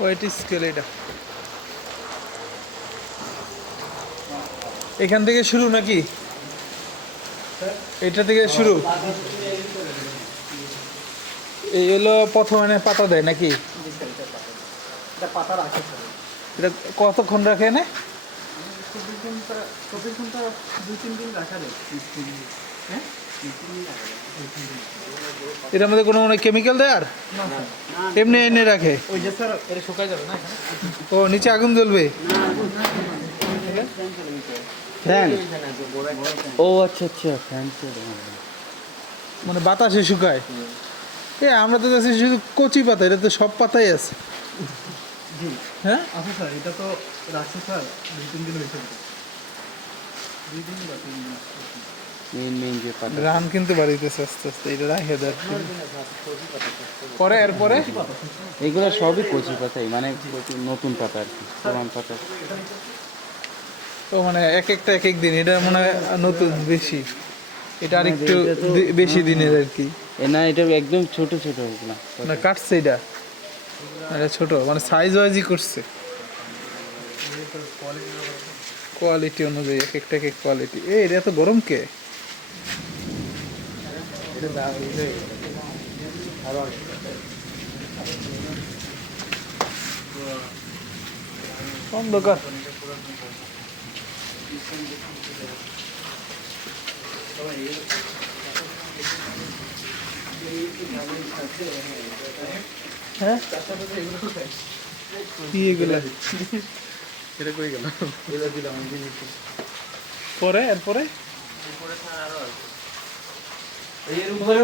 Weight scale এটা এখান থেকে শুরু নাকি? এটা থেকে শুরু? এই হলো প্রথমে পাতা দেয় নাকি? এটা কতক্ষণ রাখে না? 2-3 দিন রাখা যায়। এটার মধ্যে কোনো কেমিক্যাল দেয় আর এমনি এনে রাখে? ওই যে স্যার এটা শুকায় যাবে না ও নিচে আগুন জ্বলবে? ফ্যান। ও আচ্ছা আচ্ছা ফ্যান। মানে বাতাসে শুকায়? আমরা তো দেখছি শুধু কচি পাতা, এটা তো সব পাতাই আছে। জি হ্যাঁ আচ্ছা স্যার এটা তো রাখছে স্যার 2-3 দিন হয়েছে 2 দিন বা 3 দিন মেন যে পাতা রান কিন্তু বাড়িতেছে আস্তে আস্তে, এটা রাখে দেয় পরে এরপরে এগুলো সবই কচি পাতাই, মানে নতুন পাতা আর কি, পুরান পাতা। তো মানে এক একটা এক এক দিন, এটা মনে হয় নতুন বেশি, এটা আর একটু বেশি দিনের আর কি। না এটা একদম ছোট ছোট এগুলো না কাটছে এটা, এটা ছোট মানে সাইজ ওয়াইজই করছে, কোয়ালিটি অনুযায়ী এক একটা এক এক কোয়ালিটি। এটা এত গরম কে? অন্ধকার। হ্যাঁ কি এগুলা? এটা কই গেল এটা দিলাম পরে এরপরে এর উপরে